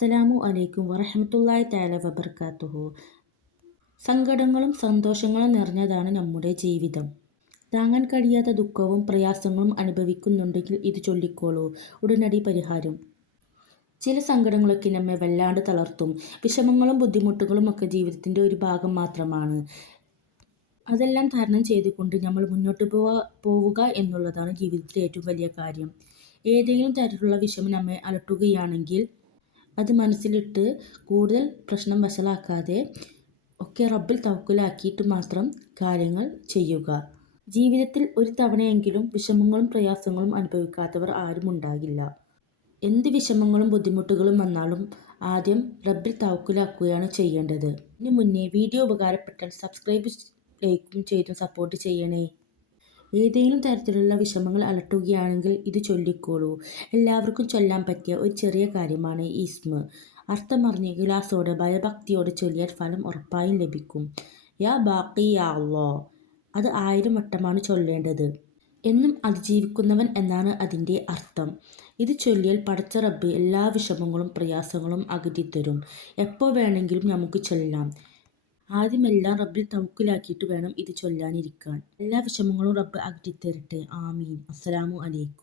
അസ്സലാമു അലൈക്കും വറഹ്മത്തുള്ളാഹി തആല വബർക്കാത്തുഹു. സങ്കടങ്ങളും സന്തോഷങ്ങളും നിറഞ്ഞതാണ് നമ്മുടെ ജീവിതം. താങ്ങാൻ കഴിയാത്ത ദുഃഖവും പ്രയാസങ്ങളും അനുഭവിക്കുന്നുണ്ടെങ്കിൽ ഇത് ചൊല്ലിക്കോളൂ, ഉടനടി പരിഹാരം. ചില സങ്കടങ്ങളൊക്കെ നമ്മെ വല്ലാണ്ട് തളർത്തും. വിഷമങ്ങളും ബുദ്ധിമുട്ടുകളും ഒക്കെ ജീവിതത്തിൻ്റെ ഒരു ഭാഗം മാത്രമാണ്. അതെല്ലാം തരണം ചെയ്തുകൊണ്ട് നമ്മൾ മുന്നോട്ട് പോവുക എന്നുള്ളതാണ് ജീവിതത്തിലെ ഏറ്റവും വലിയ കാര്യം. ഏതെങ്കിലും തരത്തിലുള്ള വിഷമം നമ്മെ അലട്ടുകയാണെങ്കിൽ അത് മനസ്സിലിട്ട് കൂടുതൽ പ്രശ്നം വഷളാക്കാതെ ഒക്കെ റബ്ബിൽ തവക്കുലാക്കിയിട്ട് മാത്രം കാര്യങ്ങൾ ചെയ്യുക. ജീവിതത്തിൽ ഒരു തവണയെങ്കിലും വിഷമങ്ങളും പ്രയാസങ്ങളും അനുഭവിക്കാത്തവർ ആരും ഉണ്ടാകില്ല. എന്ത് വിഷമങ്ങളും ബുദ്ധിമുട്ടുകളും വന്നാലും ആദ്യം റബ്ബിൽ തവക്കുലാക്കുകയാണ് ചെയ്യേണ്ടത്. ഇതിനു മുന്നേ വീഡിയോ ഉപകാരപ്പെട്ടാൽ സബ്സ്ക്രൈബ് ലൈക്കും ചെയ്തും സപ്പോർട്ട് ചെയ്യണേ. ഏതെങ്കിലും തരത്തിലുള്ള വിഷമങ്ങൾ അലട്ടുകയാണെങ്കിൽ ഇത് ചൊല്ലിക്കോളൂ. എല്ലാവർക്കും ചൊല്ലാൻ പറ്റിയ ഒരു ചെറിയ കാര്യമാണ് ഈ ഇസ്മ്. അർത്ഥമറിഞ്ഞ് ഇഖ്ലാസോടെ ഭയഭക്തിയോടെ ചൊല്ലിയാൽ ഫലം ഉറപ്പായും ലഭിക്കും. യാ ബാഖി യാ അല്ലാഹ്. അത് 1000 വട്ടമാണ് ചൊല്ലേണ്ടത്. എന്നും അതിജീവിക്കുന്നവൻ എന്നാണ് അതിൻ്റെ അർത്ഥം. ഇത് ചൊല്ലിയാൽ പടച്ച റബ്ബ് എല്ലാ വിഷമങ്ങളും പ്രയാസങ്ങളും അകറ്റിത്തരും. എപ്പോൾ വേണമെങ്കിലും നമുക്ക് ചൊല്ലാം. ആദ്യമെല്ലാം റബ്ബിൽ തവക്കുലാക്കിയിട്ട് വേണം ഇത് ചൊല്ലാനിരിക്കാൻ. എല്ലാ വിഷമങ്ങളും റബ്ബ് അകറ്റിത്തരട്ടെ. ആമീൻ. അസ്സലാമു അലൈക്കും.